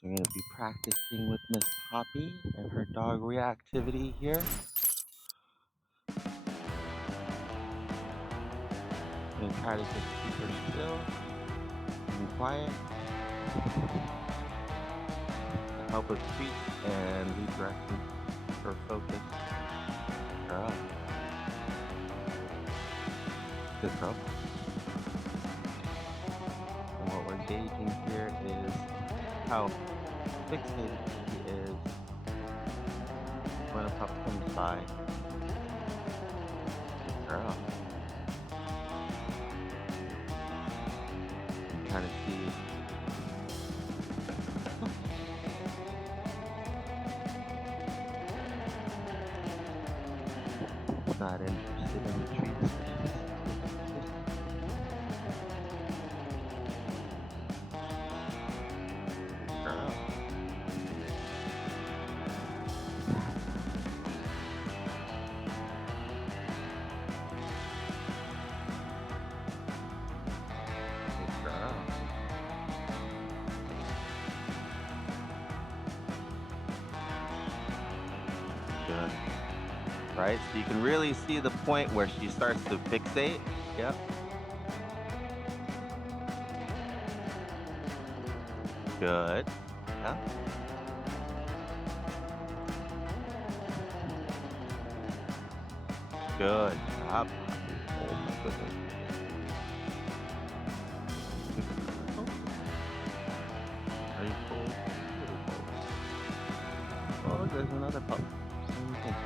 So we're going to be practicing with Miss Poppie and her dog reactivity here. I'm going to try to just keep her still and quiet. Help with treats and redirecting her focus. Girl. Good girl. And what we're gauging here is how fixated she is when a pup comes by. Good girl. I'm trying to see. Not interested in the treats. Girl. Good girl. Good. Right? So you can really see the point where she starts to fixate. Yep. Good. Yeah. Good job. Oh my goodness. Are you cold? Really cold. Oh, look, there's another pup. Okay, good.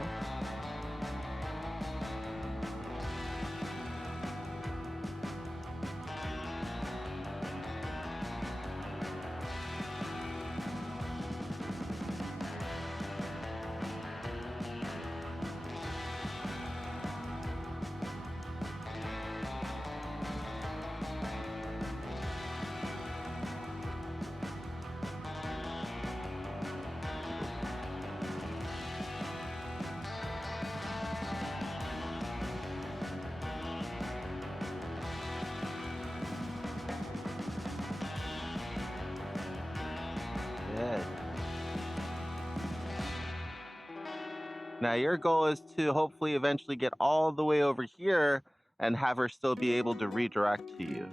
Now your goal is to hopefully eventually get all the way over here and have her still be able to redirect to you,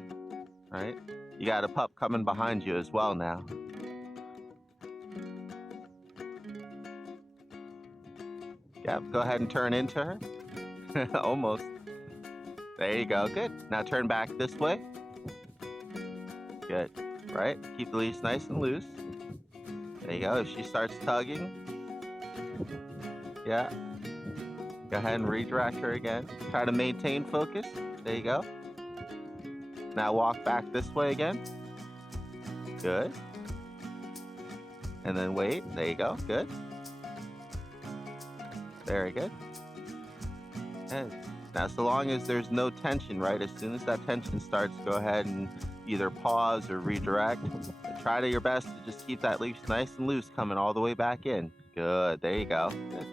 right? You got a pup coming behind you as well now. Yep, go ahead and turn into her. Almost. There you go, good. Now turn back this way. Good, right? Keep the leash nice and loose. There you go, if she starts tugging, yeah, go ahead and redirect her again. Try to maintain focus. There you go. Now walk back this way again. Good. And then wait. There you go. Good. Very good. And now, so long as there's no tension, right? As soon as that tension starts, go ahead and either pause or redirect. Try to your best to just keep that leash nice and loose coming all the way back in. Good. There you go. Good.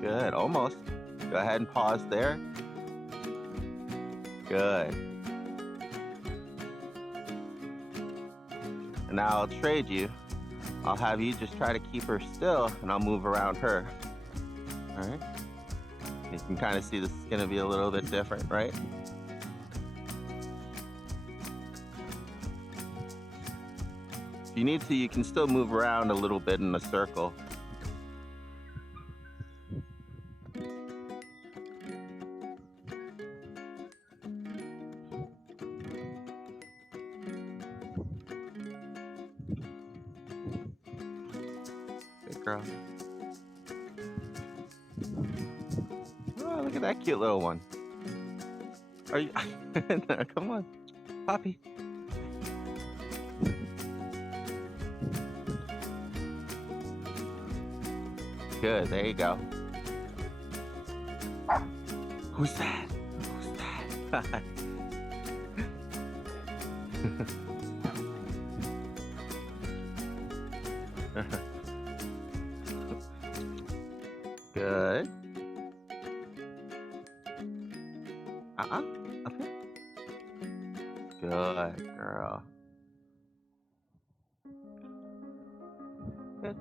Good, almost. Go ahead and pause there. Good. And now I'll trade you. I'll have you just try to keep her still, and I'll move around her. All right? You can kind of see this is going to be a little bit different, right? If you need to, you can still move around a little bit in a circle. Good girl. Oh, look at that cute little one. Are you? No, come on, Poppie. Good, there you go. Who's that? Who's that? Good. Uh-uh. Up here. Good girl. Good.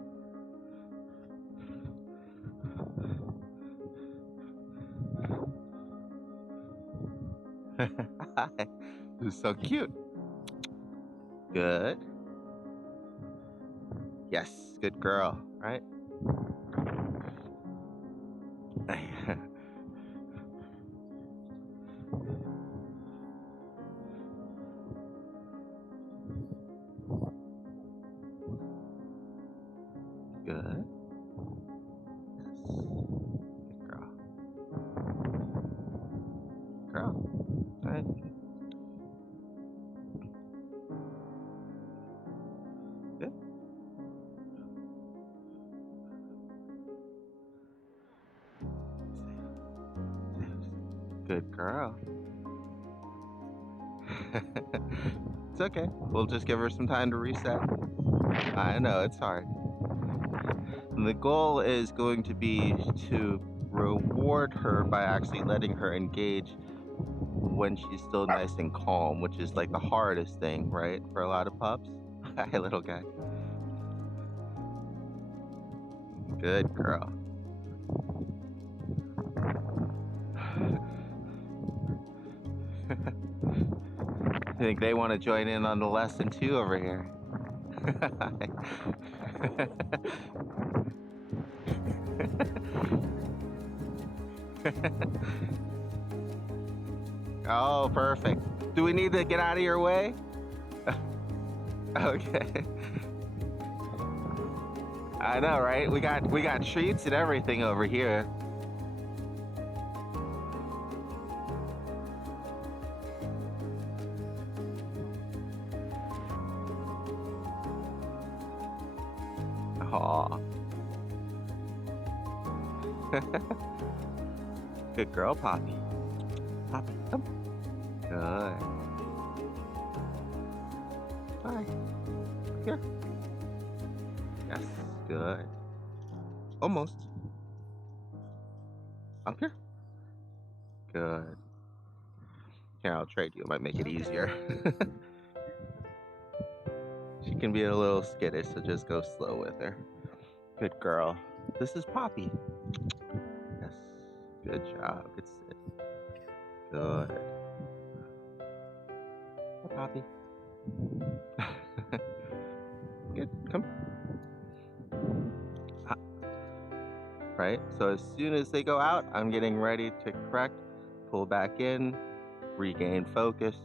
This is so cute. Good. Yes, good girl, right? Good. Yes. Good girl. Girl. Right. Good. Good girl. It's okay. We'll just give her some time to reset. I know, it's hard. And the goal is going to be to reward her by actually letting her engage when she's still nice and calm, which is like the hardest thing, right? For a lot of pups. Hi, little guy. Good girl. I think they want to join in on the lesson too over here. Oh, perfect. Do we need to get out of your way? Okay. I know, right? We got treats and everything over here. Aw. Good girl, Poppie. Poppie, come. Good. Hi. Here. Yes, good. Almost. Up here. Good. Here, I'll trade you. It might make it easier. She can be a little skittish, so just go slow with her. Good girl. This is Poppie. Yes. Good job. Good sit. Good. Hi, Poppie. Good. Come. Right? So as soon as they go out, I'm getting ready to correct, pull back in, regain focus.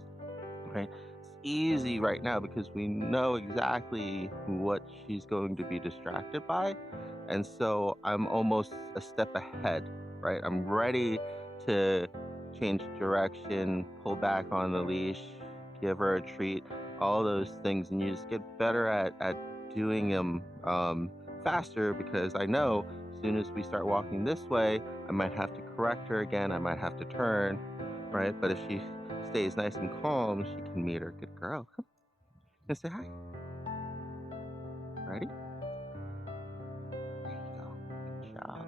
Right? It's easy right now because we know exactly what she's going to be distracted by. And so I'm almost a step ahead, right? I'm ready to change direction, pull back on the leash, give her a treat, all those things. And you just get better at doing them faster because I know as soon as we start walking this way, I might have to correct her again. I might have to turn, right? But if she stays nice and calm, she can meet her. Good girl. Come and say hi. Ready? There you go. Good job.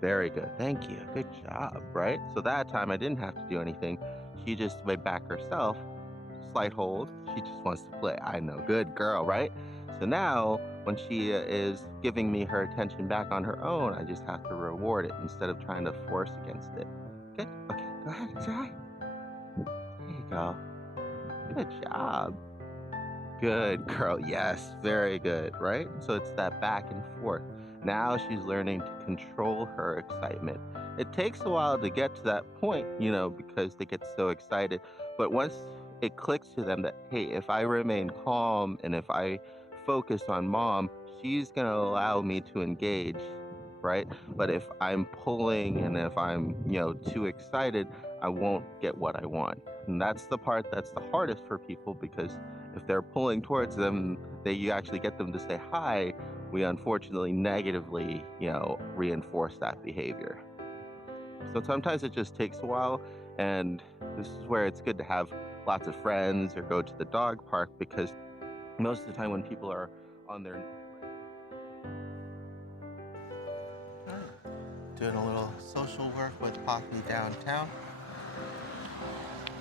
Very good. Thank you. Good job, right? So that time I didn't have to do anything. She just went back herself. Slight hold. She just wants to play. I know. Good girl, right? So now when she is giving me her attention back on her own, I just have to reward it instead of trying to force against it. Good. Okay. Go ahead. Say hi. There you go. Good job. Good girl. Yes, very good, right? So it's that back and forth. Now she's learning to control her excitement. It takes a while to get to that point, because they get so excited. But once it clicks to them that, hey, if I remain calm and if I focus on mom, she's going to allow me to engage, right? But if I'm pulling and if I'm, too excited, I won't get what I want. And that's the part that's the hardest for people because if they're pulling towards them, you actually get them to say hi, we unfortunately negatively, reinforce that behavior. So sometimes it just takes a while, and this is where it's good to have lots of friends or go to the dog park because most of the time when people are on their doing a little social work with Poppie downtown.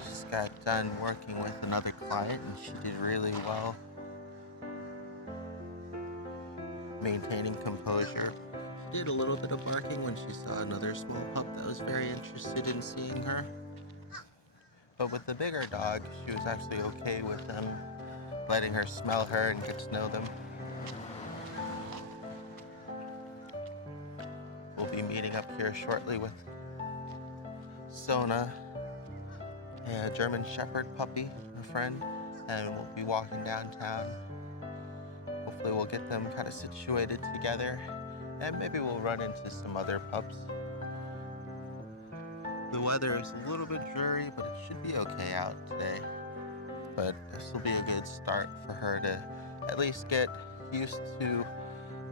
Just got done working with another client and she did really well maintaining composure. She did a little bit of barking when she saw another small pup that was very interested in seeing her. But with the bigger dog, she was actually okay with them letting her smell her and get to know them. We'll be meeting up here shortly with Sonah, a German Shepherd puppy, a friend, and we'll be walking downtown. Hopefully we'll get them kind of situated together, and maybe we'll run into some other pups. The weather is a little bit dreary, but it should be okay out today. But this will be a good start for her to at least get used to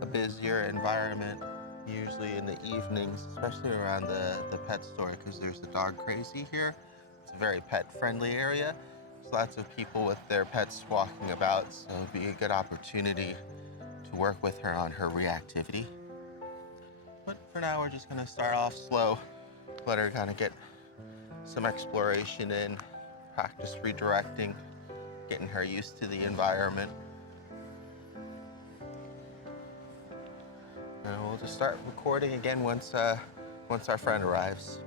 a busier environment, usually in the evenings, especially around the pet store, because there's a dog crazy here. It's a very pet-friendly area. There's lots of people with their pets walking about, so it'll be a good opportunity to work with her on her reactivity. But for now, we're just gonna start off slow, let her kind of get some exploration in, practice redirecting, getting her used to the environment. And we'll just start recording again once our friend arrives.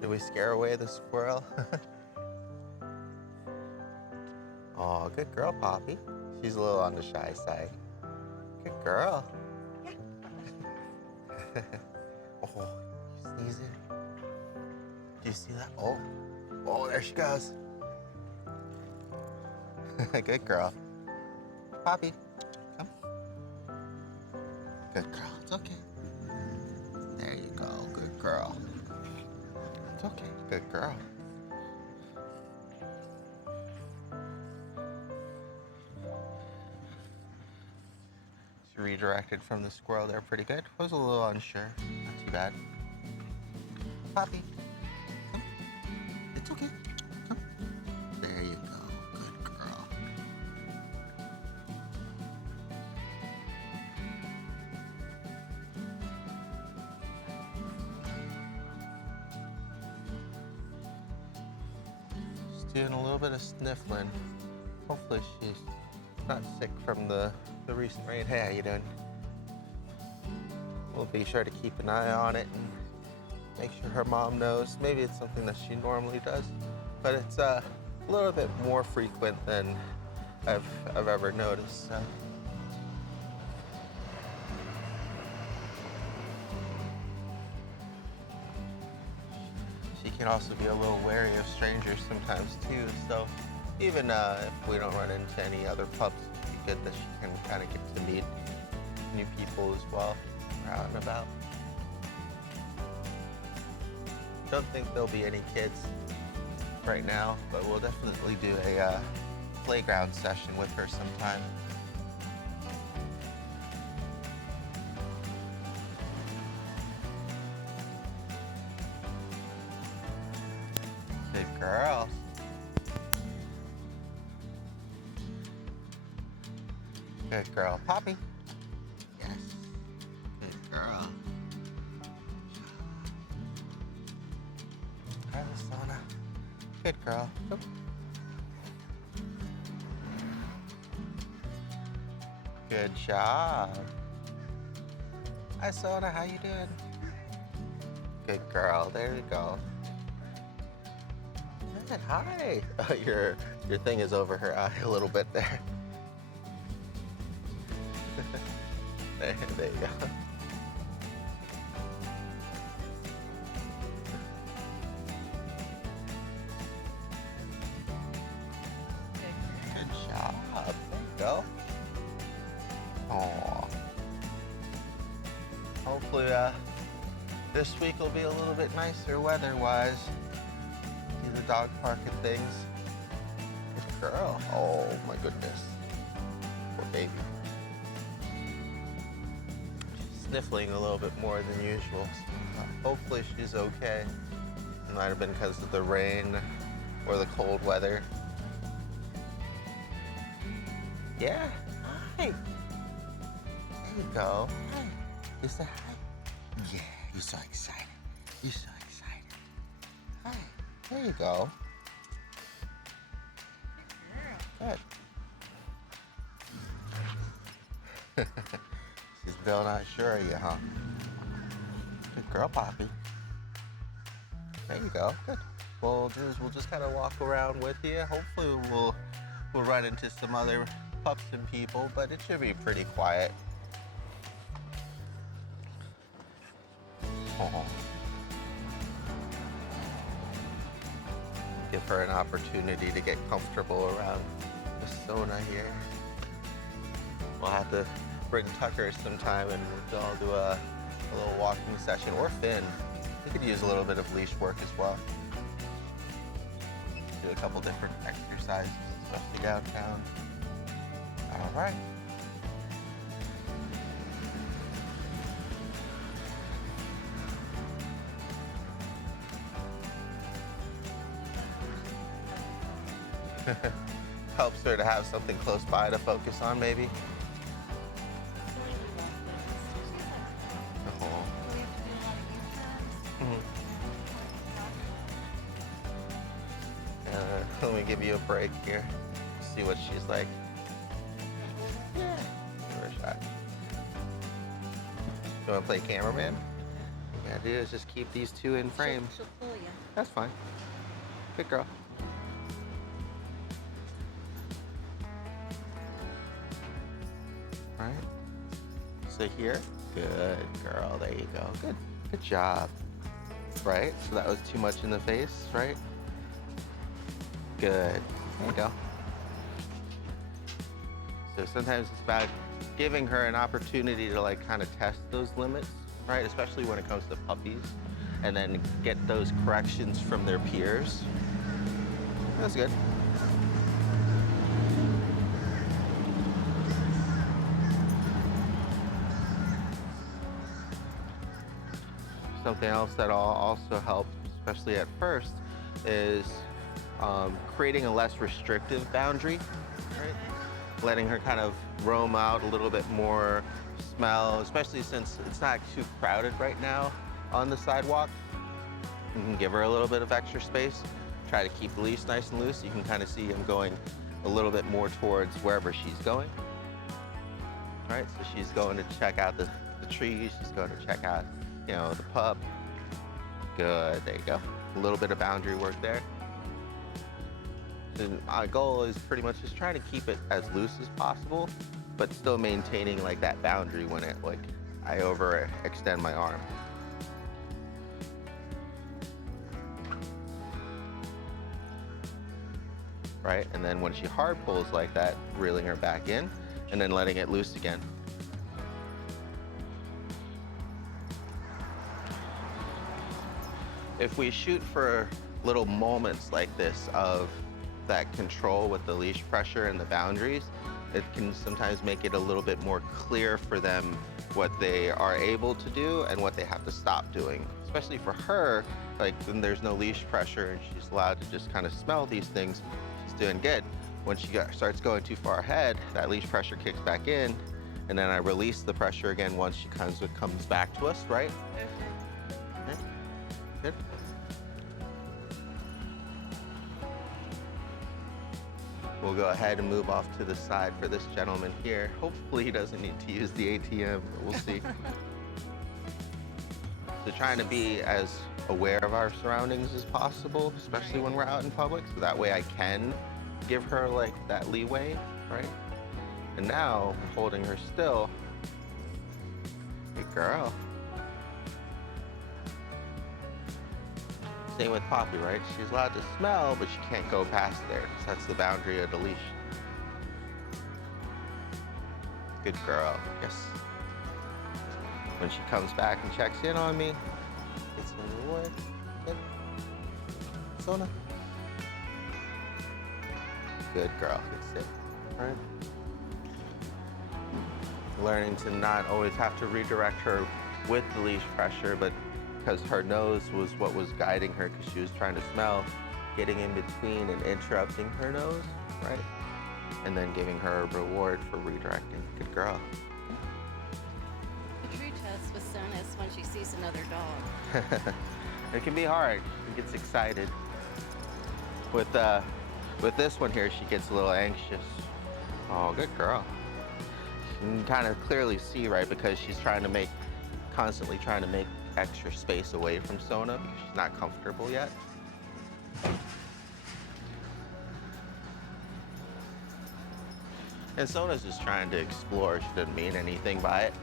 Did we scare away the squirrel? Oh, good girl, Poppie. She's a little on the shy side. Good girl. Oh, you sneezing? Do you see that? Oh, oh, there she goes. Good girl. Poppie, come. Good girl, it's okay. There you go, good girl. It's okay, good girl. She redirected from the squirrel there pretty good. Was a little unsure, not too bad. Poppie, come. It's okay, come. There you go, good girl. She's doing a little bit of sniffling. Hopefully she's not sick from the recent rain. Hey, how you doing? We'll be sure to keep an eye on it and make sure her mom knows. Maybe it's something that she normally does, but it's a little bit more frequent than I've ever noticed. So. She can also be a little wary of strangers sometimes too, so even if we don't run into any other pups, it'd be good that she can kind of get to meet new people as well, out and about. Don't think there'll be any kids right now, but we'll definitely do a playground session with her sometime. Good girl. Good girl. Poppie. Yes. Good girl. Hi, Sonah. Good girl. Oop. Good job. Hi, Sonah. How you doing? Good girl. There you go. Good. Hi. Oh, your thing is over her eye a little bit there. There you go. Good job. There you go. Aww. Hopefully, this week will be a little bit nicer weather-wise. Do the dog park and things. Good girl. Oh my goodness. Poor baby. sniffling a little bit more than usual. So hopefully she's okay. It might have been because of the rain or the cold weather. Yeah, hi. There you go. Hi. You say hi? Yeah, you're so excited. You're so excited. Hi. There you go. Good. She's still not sure of you, huh? Good girl, Poppie. There you go. Good. We'll just kind of walk around with you. Hopefully we'll run into some other pups and people, but it should be pretty quiet. Aww. Give her an opportunity to get comfortable around the Sonah here. We'll have to bring Tucker sometime and we'll all do a little walking session, or Finn. He could use a little bit of leash work as well. Do a couple different exercises, especially downtown. All right. Helps her to have something close by to focus on, maybe. Let me give you a break here. See what she's like. Yeah. Give her a shot. You want to play cameraman? What you gotta do is just keep these two in frame. She'll pull you. That's fine. Good girl. All right. Sit here. Good girl. There you go. Good. Good job. Right? So that was too much in the face, right? Good. There you go. So sometimes it's about giving her an opportunity to like kind of test those limits, right? Especially when it comes to puppies, and then get those corrections from their peers. That's good. Something else that'll also help, especially at first, is creating a less restrictive boundary, right? Letting her kind of roam out a little bit more, smell, especially since it's not too crowded right now on the sidewalk. You can give her a little bit of extra space. Try to keep the leash nice and loose. You can kind of see him going a little bit more towards wherever she's going. Right, so she's going to check out the trees. She's going to check out, you know, the pup. Good, there you go. A little bit of boundary work there. And my goal is pretty much just trying to keep it as loose as possible, but still maintaining like that boundary when it like I overextend my arm. Right, and then when she hard pulls like that, reeling her back in, and then letting it loose again. If we shoot for little moments like this of that control with the leash pressure and the boundaries, it can sometimes make it a little bit more clear for them what they are able to do and what they have to stop doing. Especially for her, like when there's no leash pressure and she's allowed to just kind of smell these things, she's doing good. When she starts going too far ahead, that leash pressure kicks back in, and then I release the pressure again once she comes back to us, right? Okay. Good. We'll go ahead and move off to the side for this gentleman here. Hopefully he doesn't need to use the ATM, but we'll see. So trying to be as aware of our surroundings as possible, especially when we're out in public, so that way I can give her like that leeway, right? And now, holding her still. Good girl. Same with Poppie, right? She's allowed to smell, but she can't go past there. So that's the boundary of the leash. Good girl, yes. When she comes back and checks in on me, it's a reward. Good. Sonah. Good girl, good sit. All right. learning to not always have to redirect her with the leash pressure, but because her nose was what was guiding her because she was trying to smell, getting in between and interrupting her nose, right? And then giving her a reward for redirecting. Good girl. The true test with Sonah is when she sees another dog. It can be hard. She gets excited. With this one here, she gets a little anxious. Oh, good girl. You can kind of clearly see, right, because she's constantly trying to make extra space away from Sonah because she's not comfortable yet. And Sonah's just trying to explore. She doesn't mean anything by it.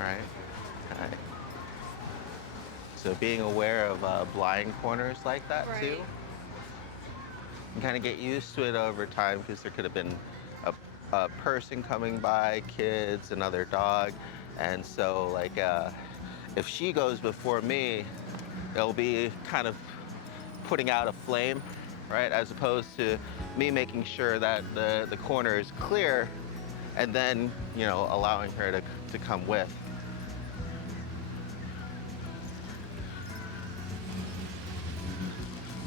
All right. So being aware of blind corners like that too, you kind of get used to it over time because there could have been a person coming by, kids, another dog, and so like if she goes before me, it'll be kind of putting out a flame, right? As opposed to me making sure that the corner is clear, and then allowing her to come with.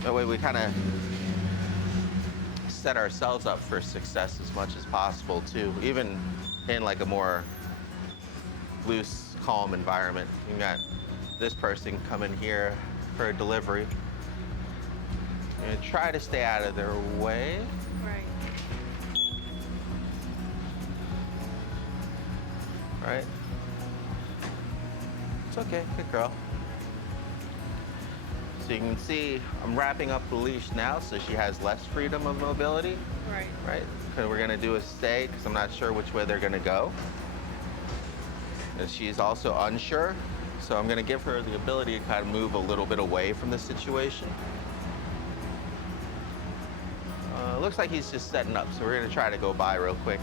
That way we kind of set ourselves up for success as much as possible too, even in like a more loose, calm environment. You got this person coming here for a delivery. And try to stay out of their way. Right. It's okay, good girl. So you can see I'm wrapping up the leash now so she has less freedom of mobility. Right? Because we're gonna do a stay because I'm not sure which way they're gonna go. And she's also unsure, so I'm gonna give her the ability to kind of move a little bit away from the situation. Looks like he's just setting up, so we're gonna try to go by real quick.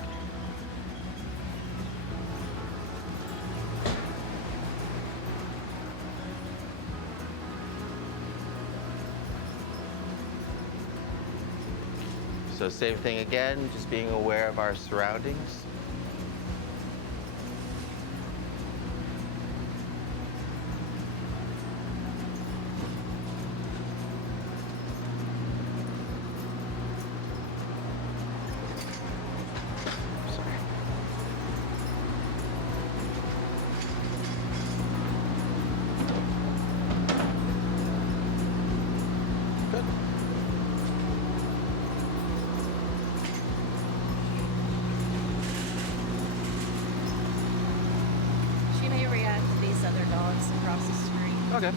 So same thing again, just being aware of our surroundings. Across the street. Okay.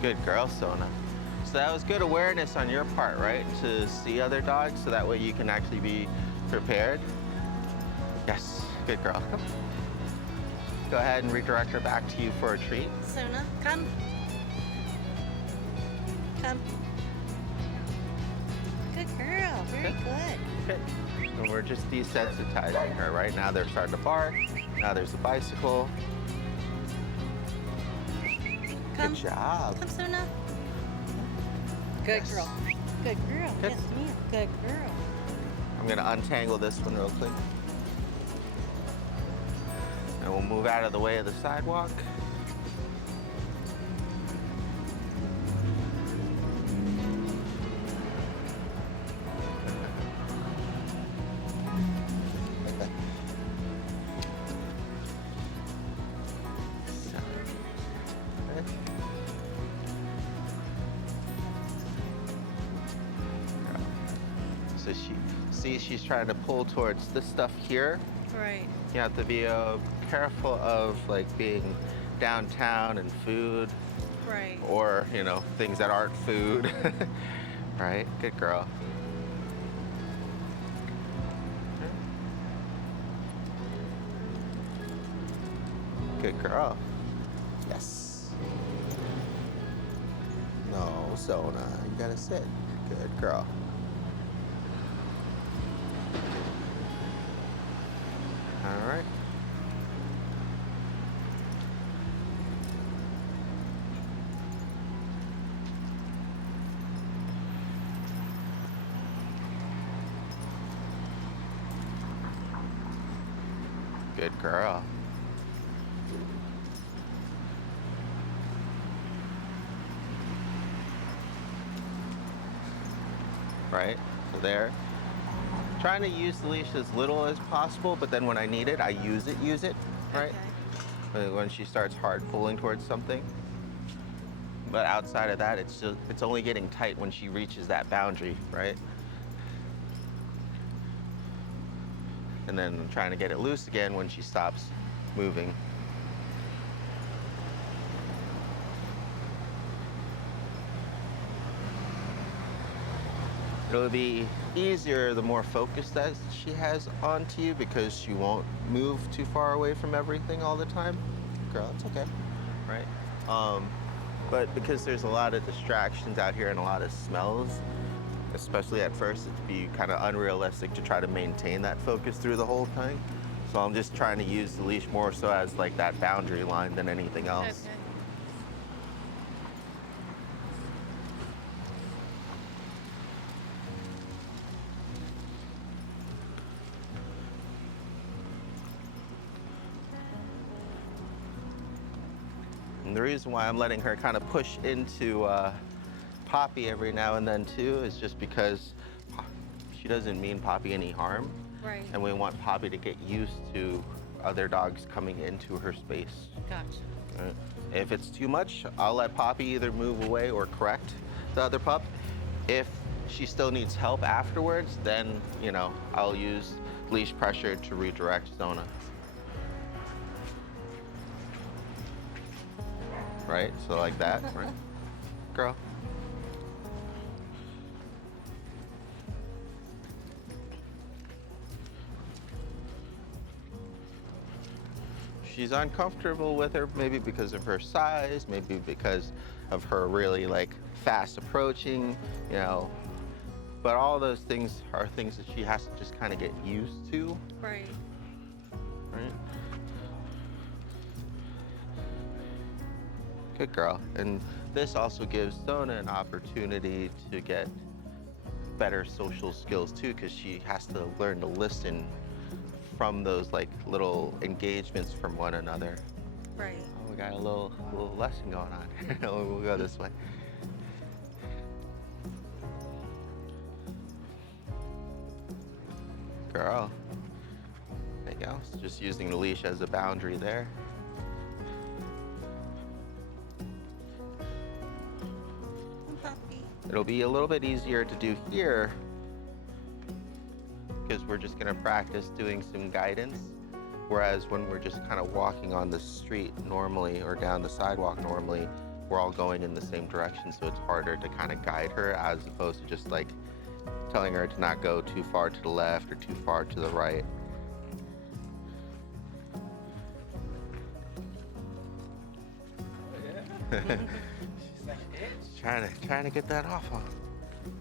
Good girl, Sonah. So that was good awareness on your part, right? To see other dogs, so that way you can actually be prepared. Yes, good girl. Come. Go ahead and redirect her back to you for a treat. Sonah, come. Come. Good girl, very good. Good. And we're just desensitizing her, right? Now they're starting to bark. Now there's a bicycle. Come. Good job. Come, Sonah. Good girl. Good girl. Good. Yes, ma'am. Good girl. I'm gonna untangle this one real quick. And we'll move out of the way of the sidewalk. So she's trying to pull towards this stuff here. Right. You have to be careful of like being downtown and food. Right. Or, things that aren't food. Right? Good girl. Good girl. Yes. No, Sonah, you gotta sit. Good girl. All right. Good girl. Right, so there. Trying to use the leash as little as possible, but then when I need it, I use it, right? When she starts hard pulling towards something. But outside of that, it's only getting tight when she reaches that boundary, right? And then I'm trying to get it loose again when she stops moving. It'll be easier the more focus that she has onto you because she won't move too far away from everything all the time. Girl, it's okay, right? But because there's a lot of distractions out here and a lot of smells, especially at first, it'd be kind of unrealistic to try to maintain that focus through the whole thing. So I'm just trying to use the leash more so as like that boundary line than anything else. Okay. And the reason why I'm letting her kind of push into Poppie every now and then too is just because she doesn't mean Poppie any harm. Right. And we want Poppie to get used to other dogs coming into her space. Gotcha. Right? If it's too much, I'll let Poppie either move away or correct the other pup. If she still needs help afterwards, then, you know, I'll use leash pressure to redirect Sonah. Right? So like that, right? Girl. She's uncomfortable with her, maybe because of her size, maybe because of her really like fast approaching, you know. But all those things are things that she has to just kind of get used to. Right. Right? Good girl. And this also gives Sonah an opportunity to get better social skills too, because she has to learn to listen from those like little engagements from one another. Right. Oh, we got a little lesson going on here. We'll go this way. Girl. There you go. Just using the leash as a boundary there. Poppie. It'll be a little bit easier to do here because we're just gonna practice doing some guidance. Whereas when we're just kind of walking on the street normally or down the sidewalk normally, we're all going in the same direction, so it's harder to kind of guide her as opposed to just like telling her to not go too far to the left or too far to the right. She's trying to get that off on.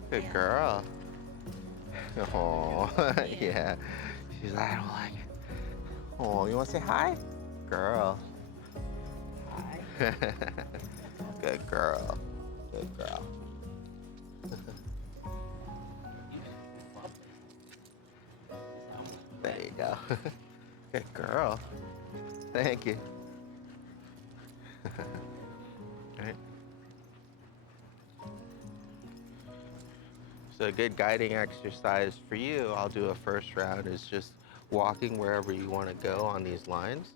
Good girl. Oh, yeah. She's like, I don't like it. Oh, you want to say hi? Girl. Hi. Good girl. Good girl. There you go. Good girl. Thank you. All right. So a good guiding exercise for you, I'll do a first round, is just walking wherever you want to go on these lines.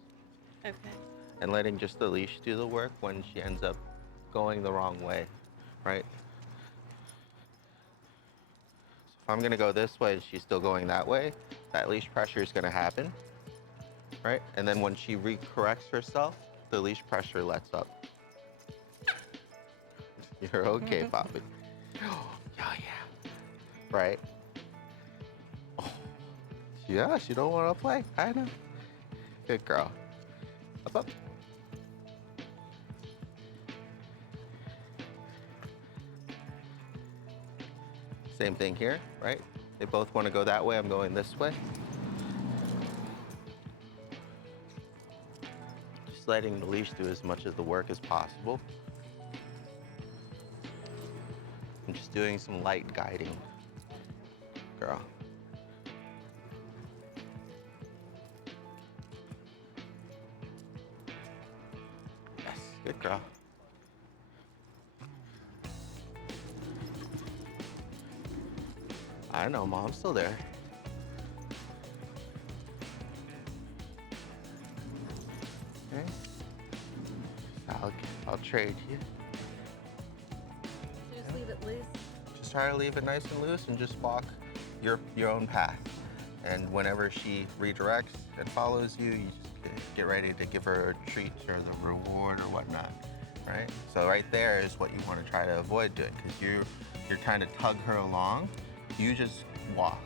Okay. And letting just the leash do the work when she ends up going the wrong way, right? So if I'm gonna go this way and she's still going that way, that leash pressure is gonna happen, right? And then when she recorrects herself, the leash pressure lets up. You're okay, Poppie. Oh, yeah. Right? Oh, yeah, she don't want to play. I know. Good girl. Up. Same thing here, right? They both want to go that way, I'm going this way. Just letting the leash do as much of the work as possible. And just doing some light guiding, girl. Yes, good girl. I know, Mom's still there. Okay. I'll trade you. So just leave it loose. Just try to leave it nice and loose and just walk your own path. And whenever she redirects and follows you, you just get ready to give her a treat or the reward or whatnot, right? So right there is what you want to try to avoid doing, because you're trying to tug her along. You just walk.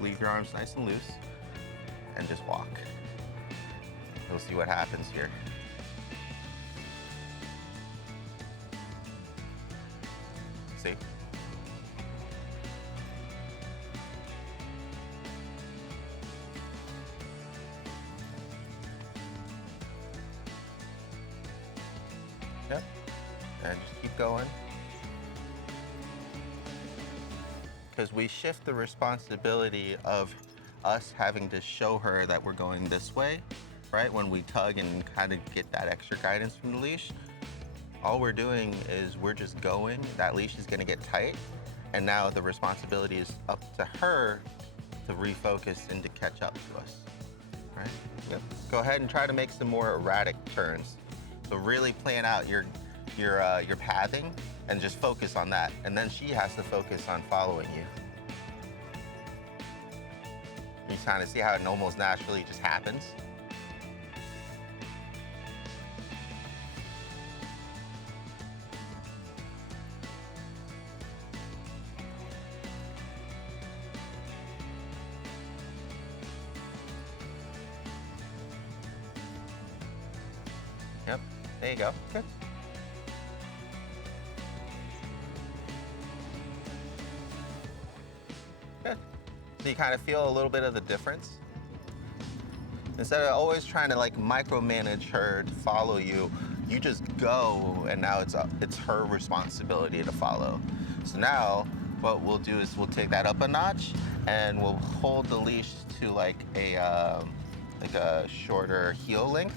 Leave your arms nice and loose and just walk. You'll see what happens here. See? Yep. And just keep going. Because we shift the responsibility of us having to show her that we're going this way, right? When we tug and kind of get that extra guidance from the leash, all we're doing is we're just going. That leash is gonna get tight, and now the responsibility is up to her to refocus and to catch up to us, right? Yep. Go ahead and try to make some more erratic turns. So really plan out your pathing and just focus on that. And then she has to focus on following you. You kind of see how it almost naturally just happens. Yep, there you go, good. Good. So you kind of feel a little bit of the difference? Instead of always trying to like micromanage her to follow you, you just go, and now it's her responsibility to follow. So now what we'll do is we'll take that up a notch, and we'll hold the leash to like a shorter heel length,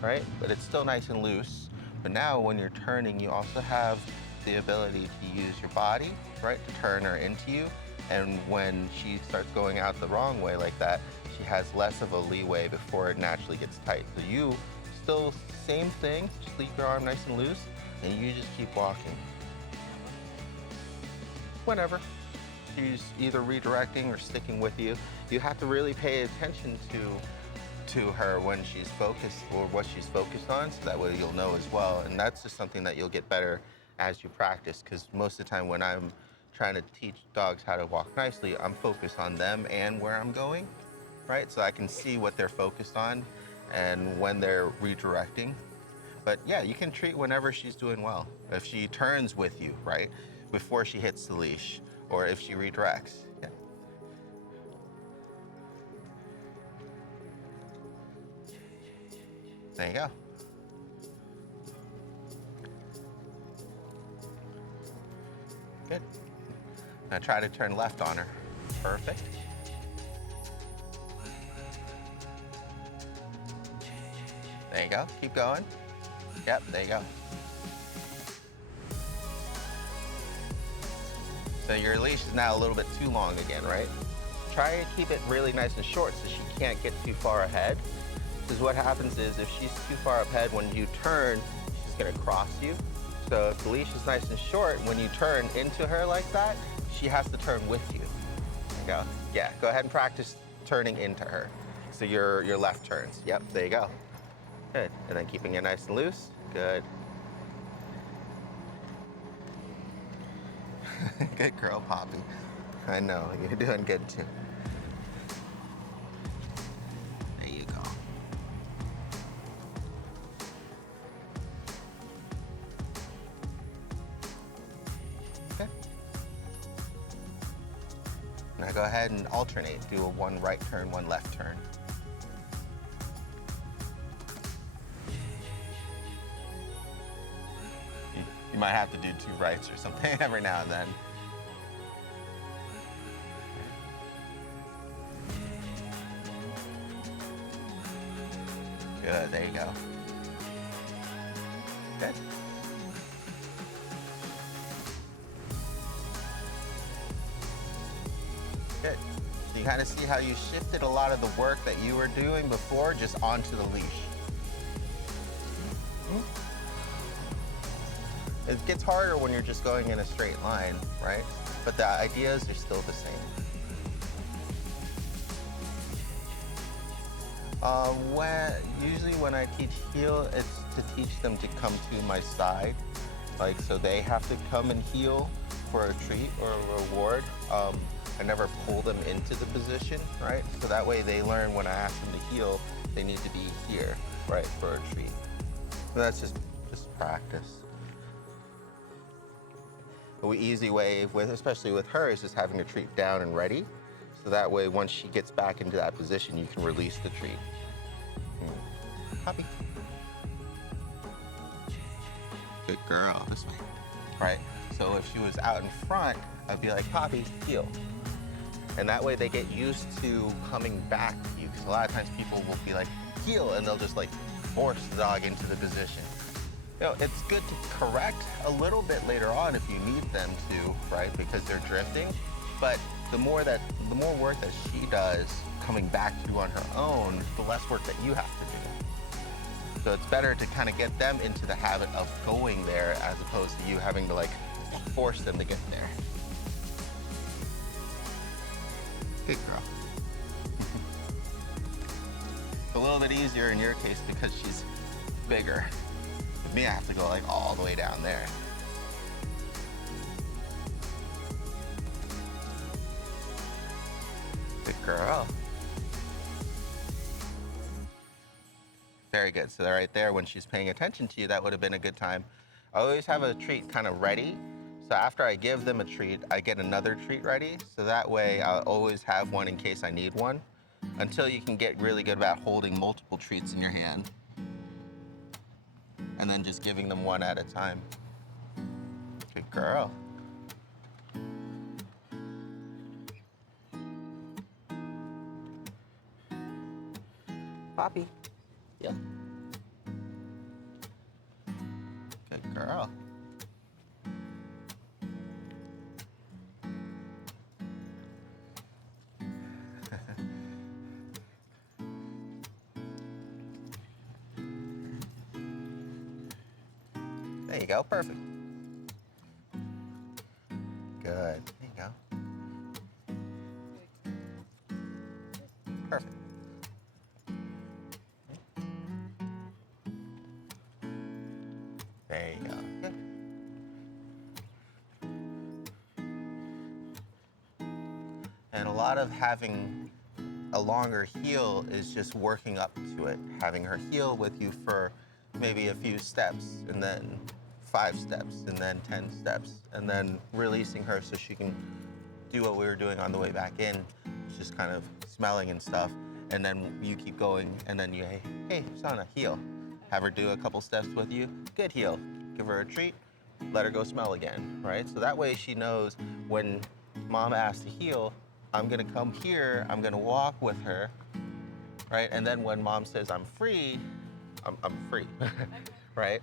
right? But it's still nice and loose. But now when you're turning, you also have the ability to use your body, right, to turn her into you. And when she starts going out the wrong way like that, she has less of a leeway before it naturally gets tight. So you still, same thing, just leave your arm nice and loose, and you just keep walking. Whenever she's either redirecting or sticking with you, you have to really pay attention to her when she's focused or what she's focused on, so that way you'll know as well. And that's just something that you'll get better as you practice, because most of the time when I'm trying to teach dogs how to walk nicely, I'm focused on them and where I'm going, right? So I can see what they're focused on and when they're redirecting. But yeah, you can treat whenever she's doing well. If she turns with you, right, before she hits the leash, or if she redirects, yeah. There you go. Good. Now try to turn left on her. Perfect. There you go. Keep going. Yep, there you go. So your leash is now a little bit too long again, right? Try to keep it really nice and short so she can't get too far ahead. Because what happens is if she's too far ahead, when you turn, she's gonna cross you. So if the leash is nice and short, when you turn into her like that, she has to turn with you. There you go. Yeah, go ahead and practice turning into her. So your left turns. Yep, there you go. Good. And then keeping it nice and loose. Good. Good girl, Poppie. I know, you're doing good too. There you go. Okay. go ahead and alternate. Do a one right turn, one left turn. You might have to do 2 rights or something every now and then. Good, there you go. Good. Good. So you kind of see how you shifted a lot of the work that you were doing before just onto the leash. It gets harder when you're just going in a straight line, right? But the ideas are still the same. Usually when I teach heel, it's to teach them to come to my side. Like, so they have to come and heel for a treat or a reward. I never pull them into the position, right? So that way they learn when I ask them to heel, they need to be here, right, for a treat. So that's just practice. The easy way, especially with her, is just having a treat down and ready. So that way, once she gets back into that position, you can release the treat. Poppie. Good girl, this way. Right, so if she was out in front, I'd be like, Poppie, heel. And that way they get used to coming back to you. Because a lot of times people will be like, heel, and they'll just like force the dog into the position. You know, it's good to correct a little bit later on if you need them to, right? Because they're drifting. But the more work that she does coming back to you on her own, the less work that you have to do. So it's better to kind of get them into the habit of going there as opposed to you having to like force them to get there. Good girl. It's a little bit easier in your case because she's bigger. With me, I have to go like all the way down there. Good girl. Very good. So right there, when she's paying attention to you, that would have been a good time. I always have a treat kind of ready. So after I give them a treat, I get another treat ready. So that way I'll always have one in case I need one, until you can get really good about holding multiple treats in your hand. And then just giving them one at a time. Good girl. Poppie. Yeah. Good girl. There you go, perfect. Good, there you go. Perfect. There you go, good. And a lot of having a longer heel is just working up to it. Having her heel with you for maybe a few steps, and then 5 steps, and then 10 steps, and then releasing her so she can do what we were doing on the way back in, just kind of smelling and stuff. And then you keep going, and then you, hey, Sonah, heel. Have her do a couple steps with you. Good, heel. Give her a treat. Let her go smell again, right? So that way she knows when mom asks to heel, I'm gonna come here, I'm gonna walk with her, right? And then when mom says I'm free, I'm free, right?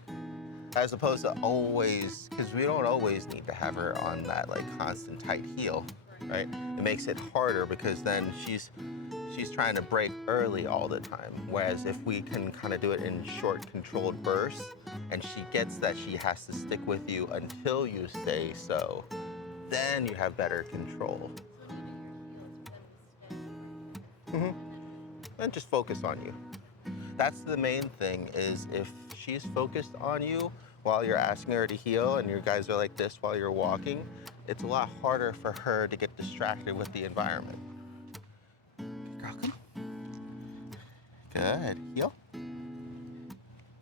As opposed to always, because we don't always need to have her on that like constant tight heel, right? It makes it harder because then she's trying to break early all the time. Whereas if we can kind of do it in short controlled bursts and she gets that she has to stick with you until you say so, then you have better control. And just focus on you. That's the main thing, is if she's focused on you while you're asking her to heel and you guys are like this while you're walking, it's a lot harder for her to get distracted with the environment. Girl, come on. Good. Heel.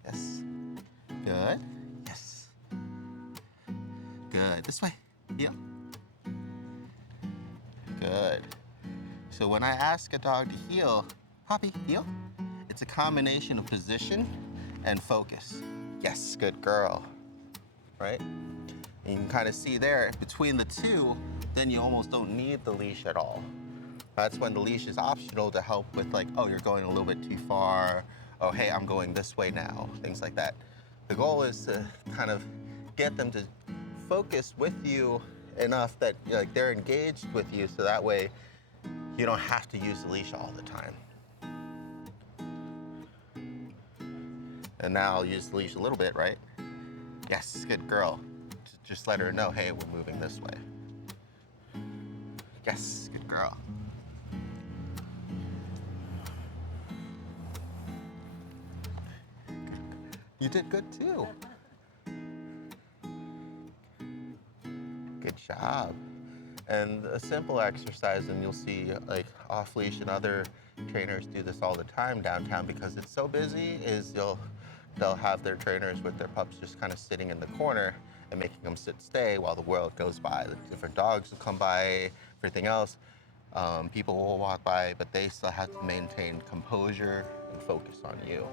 Yes. Good. Yes. Good. This way. Heel. Good. So when I ask a dog to heel, Poppie, heel, it's a combination of position and focus. Yes, good girl, right? And you can kind of see there, between the two, then you almost don't need the leash at all. That's when the leash is optional to help with like, oh, you're going a little bit too far. Oh, hey, I'm going this way now, things like that. The goal is to kind of get them to focus with you enough that like they're engaged with you, so that way you don't have to use the leash all the time. And now I'll use the leash a little bit, right? Yes, good girl. Just let her know, hey, we're moving this way. Yes, good girl. You did good too. Good job. And a simple exercise, and you'll see like off leash and other trainers do this all the time downtown because it's so busy, is they'll have their trainers with their pups just kind of sitting in the corner and making them sit stay while the world goes by. The different dogs will come by, everything else. People will walk by, but they still have to maintain composure and focus on you.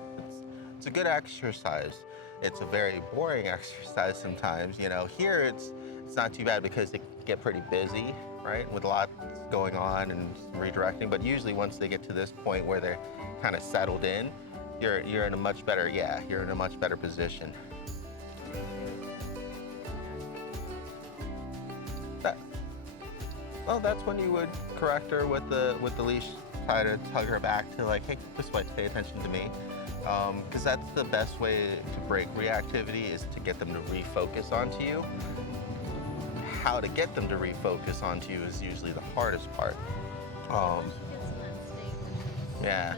It's a good exercise. It's a very boring exercise sometimes. You know, here it's not too bad because they get pretty busy, right? With a lot going on and redirecting. But usually once they get to this point where they're kind of settled in, you're in a much better, you're in a much better position. Well, that's when you would correct her with the leash, try to tug her back to like, hey, this way, pay attention to me. Because that's the best way to break reactivity, is to get them to refocus onto you. How to get them to refocus onto you is usually the hardest part. Yeah.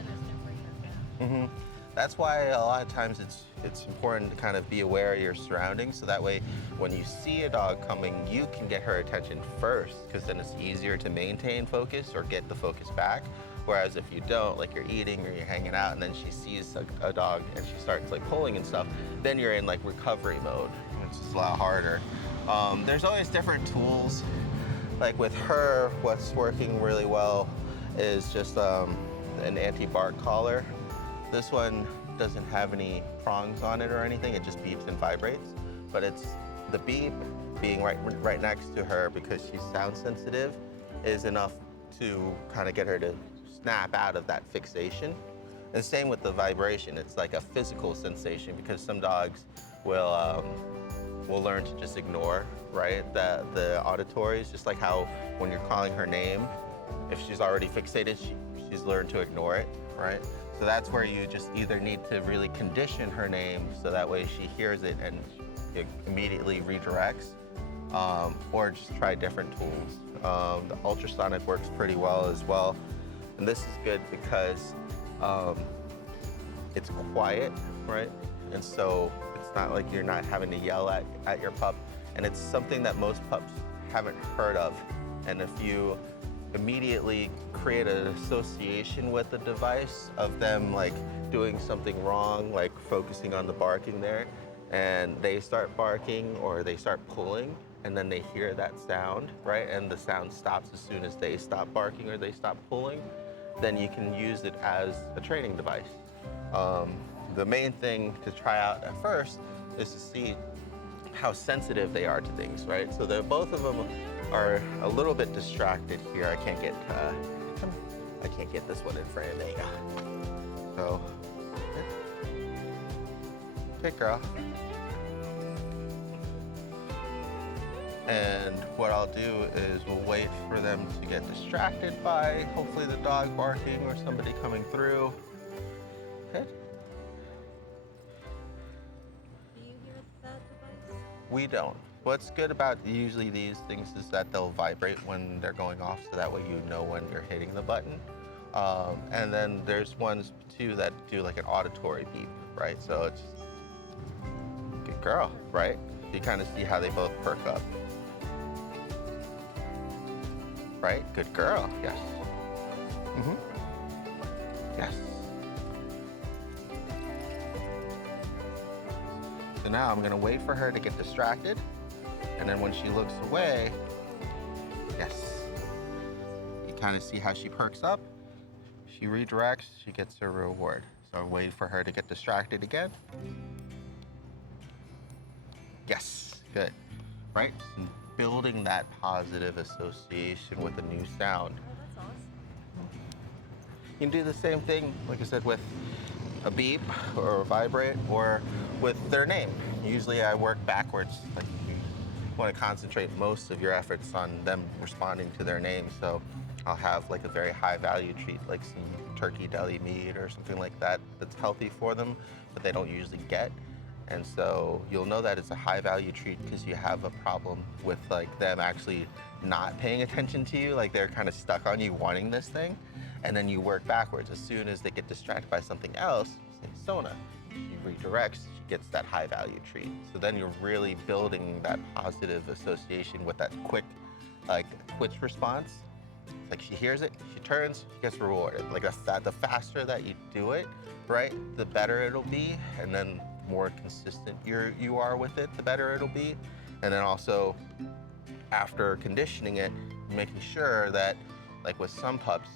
That's why a lot of times it's important to kind of be aware of your surroundings, so that way when you see a dog coming, you can get her attention first, because then it's easier to maintain focus or get the focus back. Whereas if you don't, like you're eating or you're hanging out and then she sees a dog and she starts like pulling and stuff, then you're in like recovery mode, which is a lot harder. There's always different tools. Like with her, what's working really well is just an anti-bark collar. This one doesn't have any prongs on it or anything, it just beeps and vibrates. But it's the beep being right next to her, because she's sound sensitive, is enough to kind of get her to snap out of that fixation. And same with the vibration, it's like a physical sensation, because some dogs will learn to just ignore, right? The auditory is just like how when you're calling her name, if she's already fixated, she's learned to ignore it, right? So that's where you just either need to really condition her name so that way she hears it and it immediately redirects, or just try different tools. The ultrasonic works pretty well as well. And this is good because it's quiet, right? And so it's not like you're not having to yell at your pup. And it's something that most pups haven't heard of. And if you immediately create an association with the device of them like doing something wrong, like focusing on the barking there, and they start barking or they start pulling, and then they hear that sound, right? And the sound stops as soon as they stop barking or they stop pulling, then you can use it as a training device. The main thing to try out at first is to see how sensitive they are to things, right? So both of them are a little bit distracted here. I can't get this one in frame. There you go. So, good girl. And what I'll do is we'll wait for them to get distracted by hopefully the dog barking or somebody coming through. Good. Do you hear that device? We don't. What's good about usually these things is that they'll vibrate when they're going off, so that way you know when you're hitting the button. And then there's ones too that do like an auditory beep, right? So it's good girl, right? You kind of see how they both perk up. Right? Good girl, yes. Yes. So now I'm gonna wait for her to get distracted, and then when she looks away, yes. kind of see how she perks up. She redirects, she gets her reward. So wait for her to get distracted again. Yes, good, right? So building that positive association with a new sound. Oh, that's awesome. You can do the same thing, like I said, with a beep or a vibrate or with their name. Usually I work backwards. Like you want to concentrate most of your efforts on them responding to their name. So I'll have like a very high value treat, like some turkey deli meat or something like that that's healthy for them, but they don't usually get. And so you'll know that it's a high value treat because you have a problem with like them actually not paying attention to you, like they're kind of stuck on you wanting this thing. And then you work backwards. As soon as they get distracted by something else, you say Sonah. She redirects, she gets that high value treat. So then you're really building that positive association with that quick, like twitch response. It's like she hears it, she turns, she gets rewarded. Like the faster that you do it, right, the better it'll be. And then the more consistent you are with it, the better it'll be. And then also after conditioning it, making sure that, like with some pups,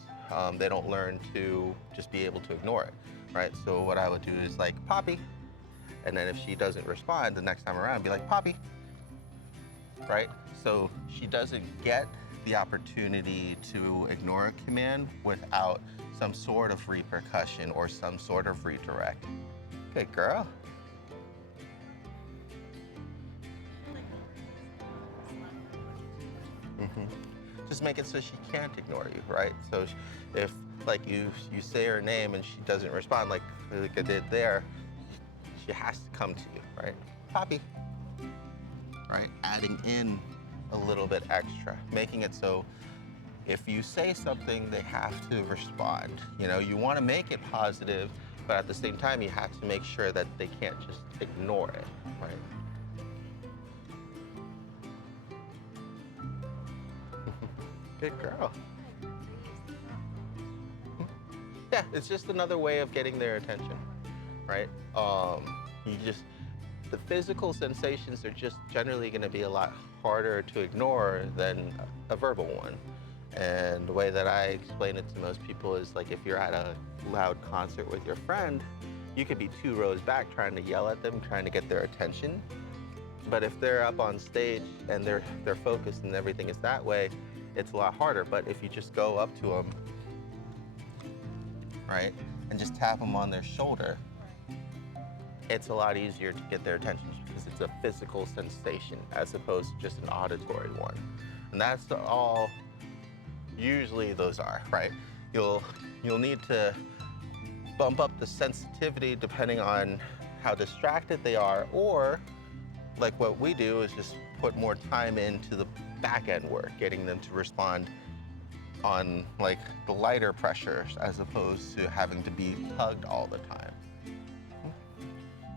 they don't learn to just be able to ignore it, right? So what I would do is like, Poppie. And then if she doesn't respond the next time around, be like, Poppie, right? So she doesn't get the opportunity to ignore a command without some sort of repercussion or some sort of redirect. Good girl. Just make it so she can't ignore you, right? So if like you say her name and she doesn't respond like I did there, she has to come to you, right? Poppie, right? Adding in a little bit extra, making it so if you say something, they have to respond. You know, you want to make it positive, but at the same time, you have to make sure that they can't just ignore it, right? Good girl. Yeah, it's just another way of getting their attention, right? The physical sensations are just generally gonna be a lot harder to ignore than a verbal one. And the way that I explain it to most people is like if you're at a loud concert with your friend, you could be 2 rows back trying to yell at them, trying to get their attention. But if they're up on stage and they're focused and everything is that way, it's a lot harder. But if you just go up to them, right, and just tap them on their shoulder, it's a lot easier to get their attention because it's a physical sensation as opposed to just an auditory one. And that's all usually those are, right? You'll need to bump up the sensitivity depending on how distracted they are, or like what we do is just put more time into the back end work, getting them to respond on like the lighter pressures as opposed to having to be tugged all the time.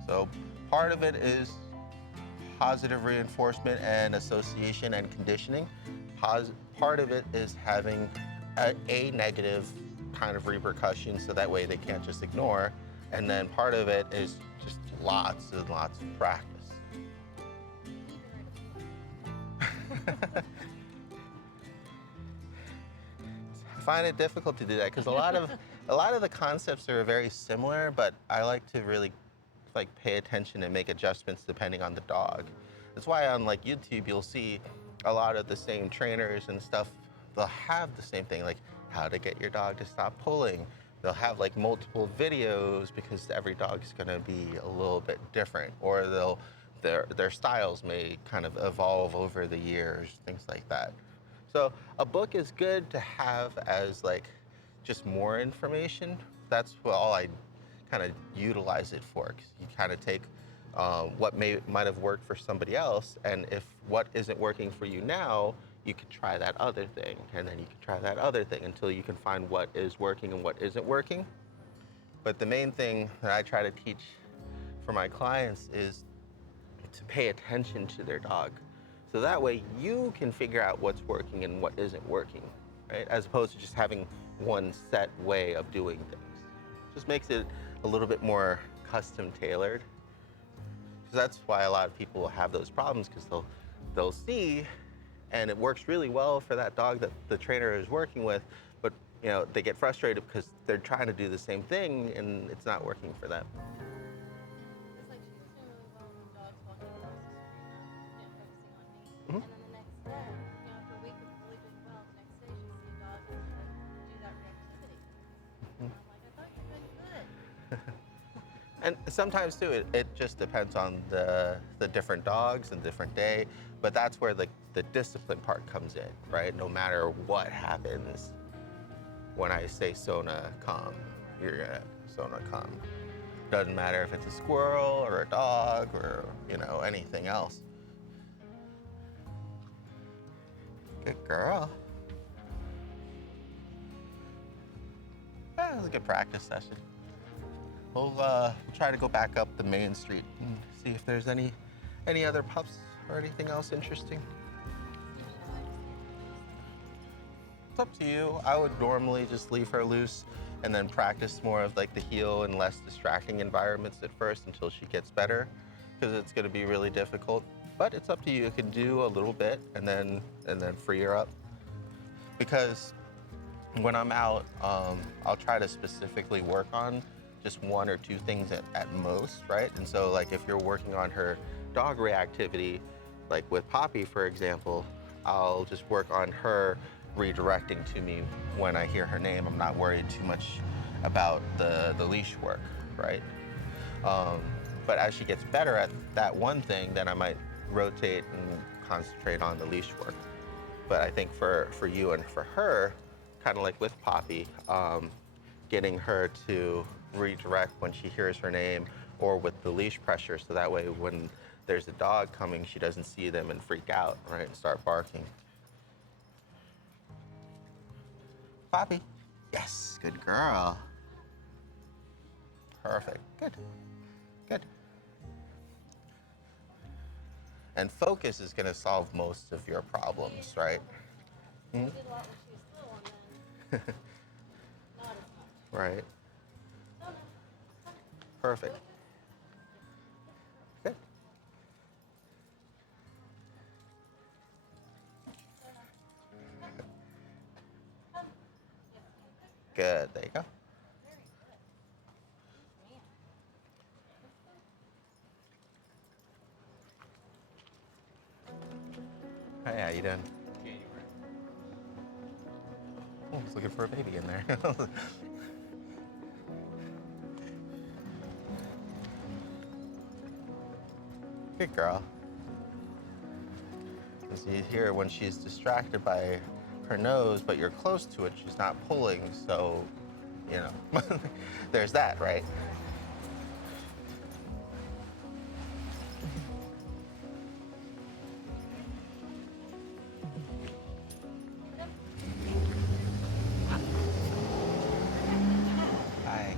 So part of it is positive reinforcement and association and conditioning. Part of it is having a negative kind of repercussion so that way they can't just ignore. And then part of it is just lots and lots of practice. I find it difficult to do that because a lot of the concepts are very similar, but I like to really like pay attention and make adjustments depending on the dog. That's why on like YouTube you'll see a lot of the same trainers and stuff. They'll have the same thing, like how to get your dog to stop pulling. They'll have like multiple videos because every dog is going to be a little bit different, or their styles may kind of evolve over the years, things like that. So a book is good to have as like just more information. That's what all I kind of utilize it for, because you kind of take what might have worked for somebody else, and if what isn't working for you now, you could try that other thing, and then you can try that other thing until you can find what is working and what isn't working. But the main thing that I try to teach for my clients is to pay attention to their dog. So that way you can figure out what's working and what isn't working, right? As opposed to just having one set way of doing things. Just makes it a little bit more custom tailored. So that's why a lot of people have those problems, because they'll see And it works really well for that dog that the trainer is working with, but they get frustrated because they're trying to do the same thing and it's not working for them. It's like she was doing really well when the dog's walking across the street now, focusing on me. Mhm. And then the next day, after a week of really doing well, the next day she'll see a dog and like do that reactivity. And I'm like, I thought you were doing good. And sometimes too, it just depends on the different dogs and different day. But that's where the discipline part comes in, right? No matter what happens, when I say Sonah, come, you're gonna Sonah, come. Doesn't matter if it's a squirrel or a dog or anything else. Good girl. That was a good practice session. We'll try to go back up the main street and see if there's any other pups or anything else interesting. It's up to you. I would normally just leave her loose and then practice more of like the heel and less distracting environments at first until she gets better, because it's going to be really difficult. But it's up to you. You can do a little bit and then free her up. Because when I'm out, I'll try to specifically work on just one or two things at most, right? And so like if you're working on her dog reactivity, like with Poppie, for example, I'll just work on her redirecting to me when I hear her name. I'm not worried too much about the leash work, right? But as she gets better at that one thing, then I might rotate and concentrate on the leash work. But I think for you and for her, kind of like with Poppie, getting her to redirect when she hears her name or with the leash pressure, so that way when there's a dog coming, she doesn't see them and freak out, right, and start barking. Poppie. Yes, good girl. Perfect. Good. Good. And focus is going to solve most of your problems, right? I did a lot when she was little and then not as much. Right. Sonah, Perfect. Good. Good. There you go. very good. Man. Hey, how you doing? Oh, he's looking for a baby in there. Good girl. As you hear, when she's distracted by her nose, but you're close to it, she's not pulling, so, there's that, right? Hi.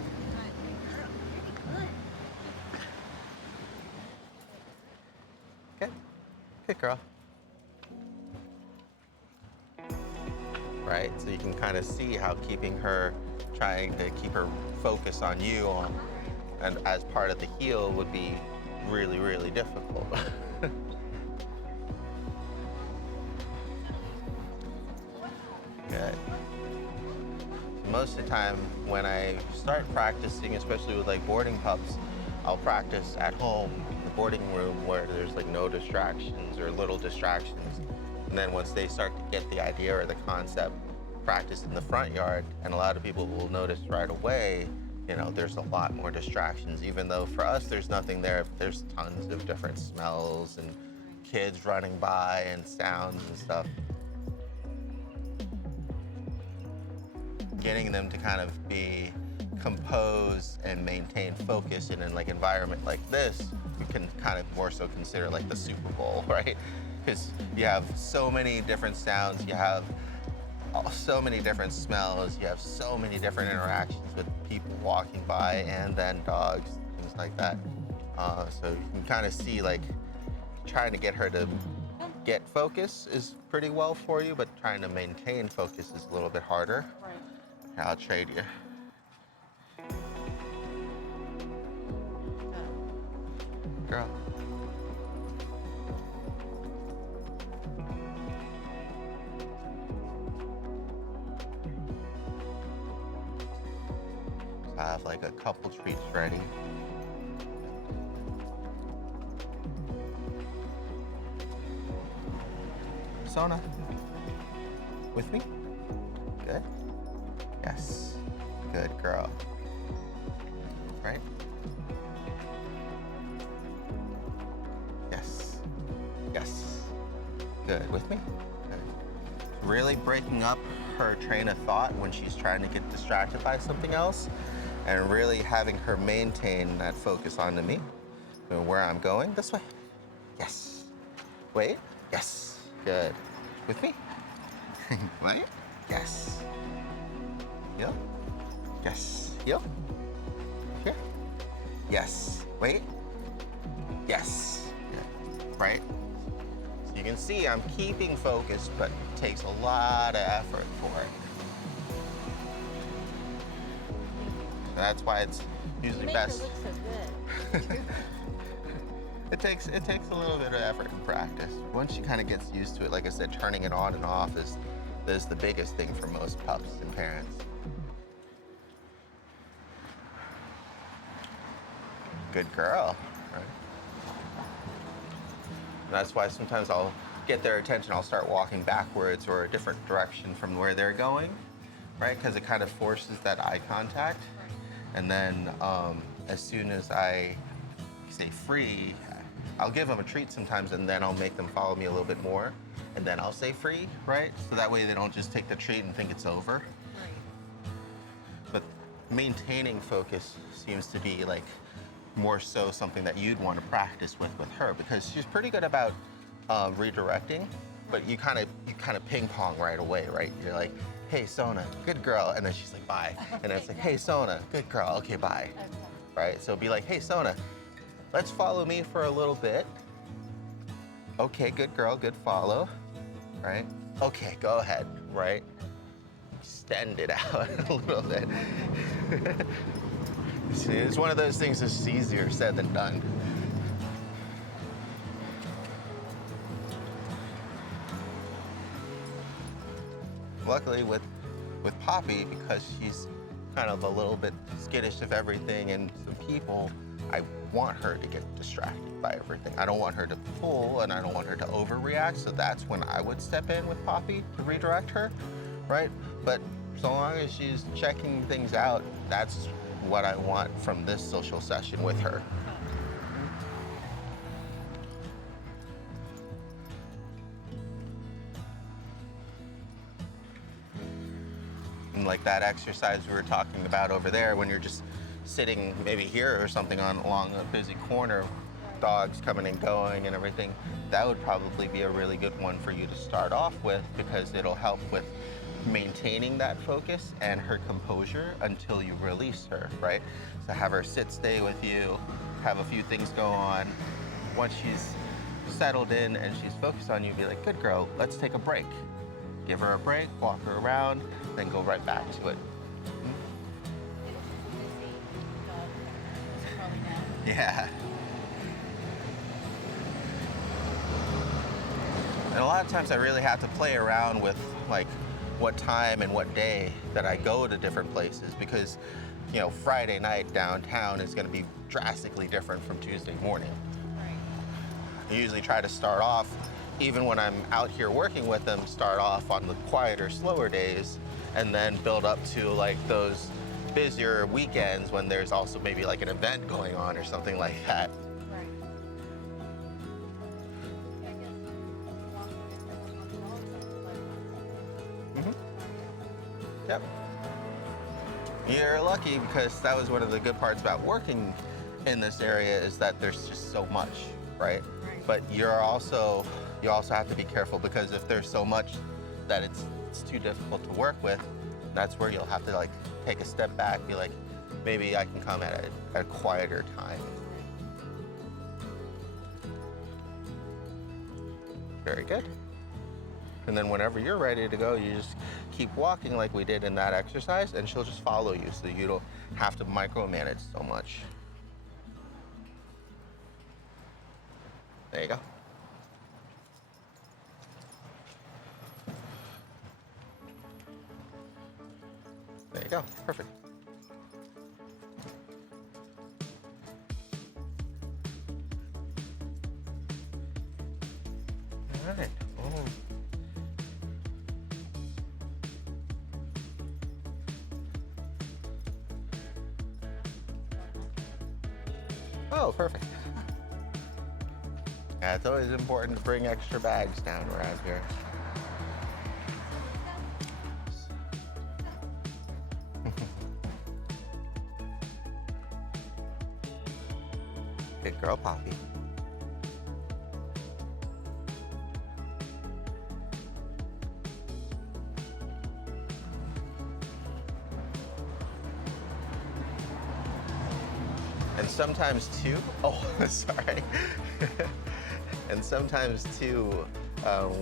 Good. Good girl. Right? So you can kind of see how trying to keep her focus on you and as part of the heel would be really, really difficult. Good. Most of the time when I start practicing, especially with like boarding pups, I'll practice at home, in the boarding room where there's like no distractions or little distractions. And then once they start to get the idea or the concept, practice in the front yard, and a lot of people will notice right away, there's a lot more distractions. Even though for us there's nothing there, there's tons of different smells and kids running by and sounds and stuff. Getting them to kind of be composed and maintain focus in an environment like this, we can kind of more so consider like the Super Bowl, right? Because you have so many different sounds, you have so many different smells, you have so many different interactions with people walking by and then dogs, things like that. So you can kind of see trying to get her to get focus is pretty well for you, but trying to maintain focus is a little bit harder. Right. I'll trade you. Girl. I have like a couple treats ready. Sonah, with me? Good. Yes. Good girl. Right? Yes. Yes. Good. With me? Good. Really breaking up her train of thought when she's trying to get distracted by something else, and really having her maintain that focus onto me and where I'm going. This way. Yes. Wait. Yes. Good. With me? Wait. Yes. Yep. Yes. Yep. Here. Yes. Wait. Yes. Good. Right? So you can see I'm keeping focus, but it takes a lot of effort for it. That's why it's usually You best. make her look so good. It takes a little bit of effort and practice. Once she kind of gets used to it, like I said, turning it on and off is the biggest thing for most pups and parents. Good girl. Right? And that's why sometimes I'll get their attention. I'll start walking backwards or a different direction from where they're going, right? Because it kind of forces that eye contact. And then as soon as I say free, I'll give them a treat sometimes, and then I'll make them follow me a little bit more, and then I'll say free, right? So that way they don't just take the treat and think it's over. Right. But maintaining focus seems to be like more so something that you'd want to practice with her, because she's pretty good about redirecting, but you kind of ping pong right away, right? You're like, hey, Sonah, good girl, and then she's like, bye. And then it's like, hey, Sonah, good girl, okay, bye. Okay. Right? So it'd be like, hey, Sonah, let's follow me for a little bit. Okay, good girl, good follow, right? Okay, go ahead, right? Extend it out a little bit. See, it's one of those things that's easier said than done. Luckily with Poppie, because she's kind of a little bit skittish of everything and some people, I want her to get distracted by everything. I don't want her to pull, and I don't want her to overreact, so that's when I would step in with Poppie to redirect her, right? But so long as she's checking things out, that's what I want from this social session with her. And like that exercise we were talking about over there, when you're just sitting maybe here or something along a busy corner, dogs coming and going and everything, that would probably be a really good one for you to start off with, because it'll help with maintaining that focus and her composure until you release her, right? So have her stay with you, have a few things go on. Once she's settled in and she's focused on you, be like, good girl, let's take a break. Give her a break, walk her around, then go right back to it. Yeah. And a lot of times I really have to play around with like what time and what day that I go to different places, because, you know, Friday night downtown is going to be drastically different from Tuesday morning. I usually try to start off, even when I'm out here working with them, start off on the quieter, slower days, and then build up to like those busier weekends when there's also maybe like an event going on or something like that. Right. Yeah, I guess walking with them on dogs, Mm-hmm. Yep. You're lucky, because that was one of the good parts about working in this area, is that there's just so much, right? Right. But you also have to be careful, because if there's so much that it's too difficult to work with, that's where you'll have to like take a step back, be like, maybe I can come at a quieter time. Very good. And then whenever you're ready to go, you just keep walking like we did in that exercise, and she'll just follow you, so you don't have to micromanage so much. There you go. There you go. Perfect. Alright. Oh, perfect. Yeah, it's always important to bring extra bags down around here. Good girl, Poppie. And sometimes too, oh, sorry. And sometimes too,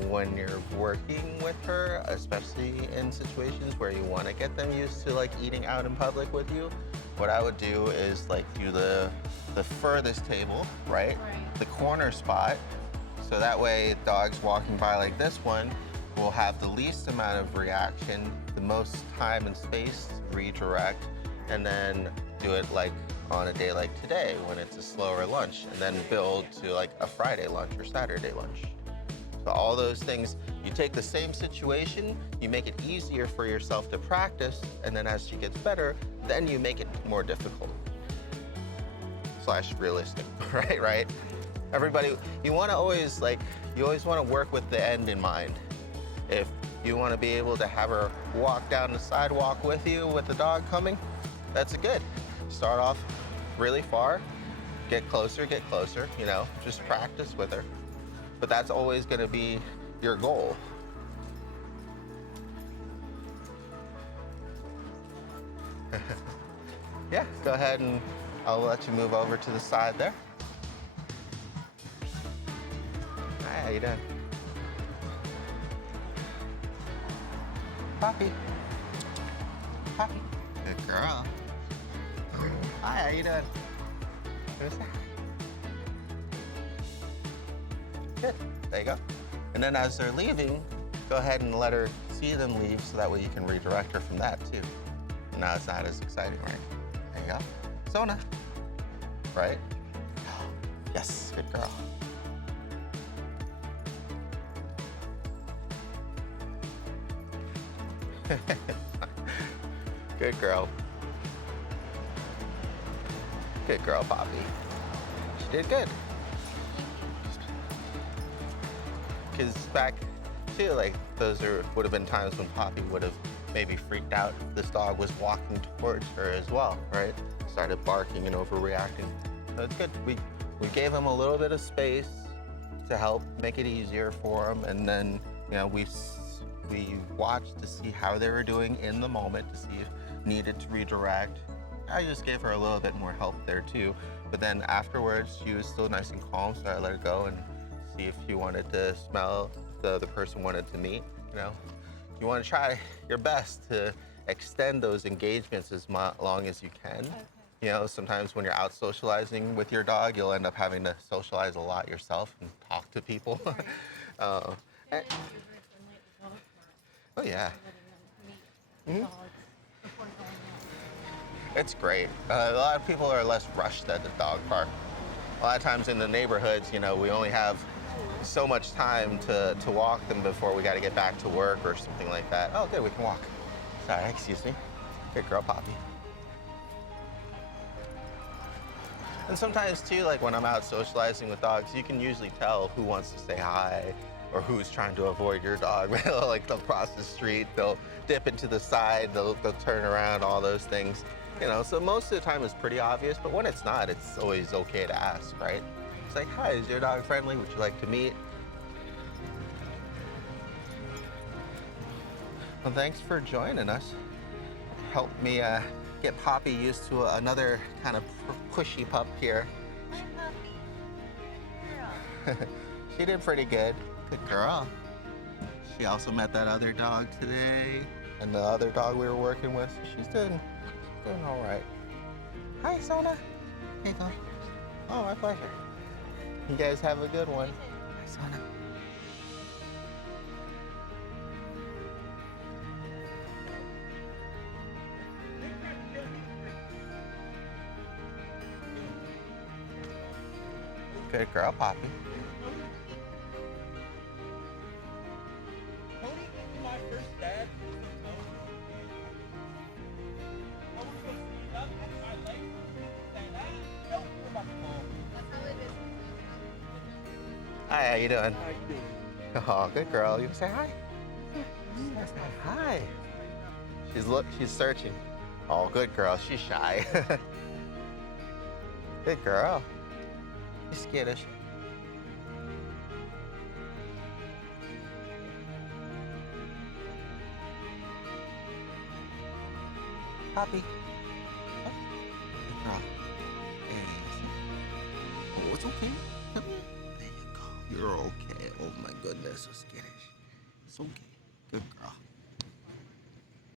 when you're working with her, especially in situations where you want to get them used to like eating out in public with you, what I would do is like do the furthest table, right? The corner spot. So that way dogs walking by like this one will have the least amount of reaction, the most time and space to redirect, and then do it like on a day like today when it's a slower lunch, and then build to like a Friday lunch or Saturday lunch. So all those things, you take the same situation, you make it easier for yourself to practice, and then as she gets better, then you make it more difficult. / realistic, right? Everybody, you want to always you always want to work with the end in mind. If you want to be able to have her walk down the sidewalk with you with the dog coming, that's good. Start off really far, get closer, you know, just practice with her. But that's always going to be your goal. Yeah, go ahead and I'll let you move over to the side there. Hi, how you doing? Poppie. Poppie. Good girl. Hi, how you doing? Good. There you go. And then as they're leaving, go ahead and let her see them leave so that way you can redirect her from that too. Now it's not as exciting, right? There you go. Sonah. Right? Yes, good girl. Good girl. Good girl, Poppie. She did good. Because back too, like those would have been times when Poppie would have maybe freaked out if this dog was walking towards her as well, right? Started barking and overreacting. So it's good. We gave him a little bit of space to help make it easier for him, and then you know we watched to see how they were doing in the moment to see if needed to redirect. I just gave her a little bit more help there too, but then afterwards she was still nice and calm, so I let her go and see if she wanted to smell the other person wanted to meet. You know, you want to try your best to extend those engagements as long as you can. Okay. You know, sometimes when you're out socializing with your dog, you'll end up having to socialize a lot yourself and talk to people. Right. Oh yeah. Mm-hmm. It's great. A lot of people are less rushed at the dog park. A lot of times in the neighborhoods, you know, we only have so much time to walk them before we got to get back to work or something like that. Oh, good, we can walk. Sorry, excuse me. Good girl, Poppie. And sometimes too, like when I'm out socializing with dogs, you can usually tell who wants to say hi or who's trying to avoid your dog. Like they'll cross the street, they'll dip into the side, they'll turn around, all those things. You know, so most of the time it's pretty obvious, but when it's not, it's always okay to ask, right? It's like, hi, is your dog friendly? Would you like to meet? Well, thanks for joining us. Help me get Poppie used to another kind of pushy pup here. Hi, Poppie. Girl. She did pretty good. Good girl. She also met that other dog today, and the other dog we were working with. She's doing all right. Hi, Sonah. Hey, Sonah. Oh, my pleasure. You guys have a good one. Hi, Sonah. Good girl, Poppie. Hi, how you doing? How you doing? Oh, good girl. You say hi? Yes, hi. She's searching. Oh, good girl. She's shy. Good girl. You scared of Poppy. Oh, good girl. Yes. Oh, it's okay. Come here. There you go. You're okay. Oh my goodness, so skittish. It's okay. Good girl.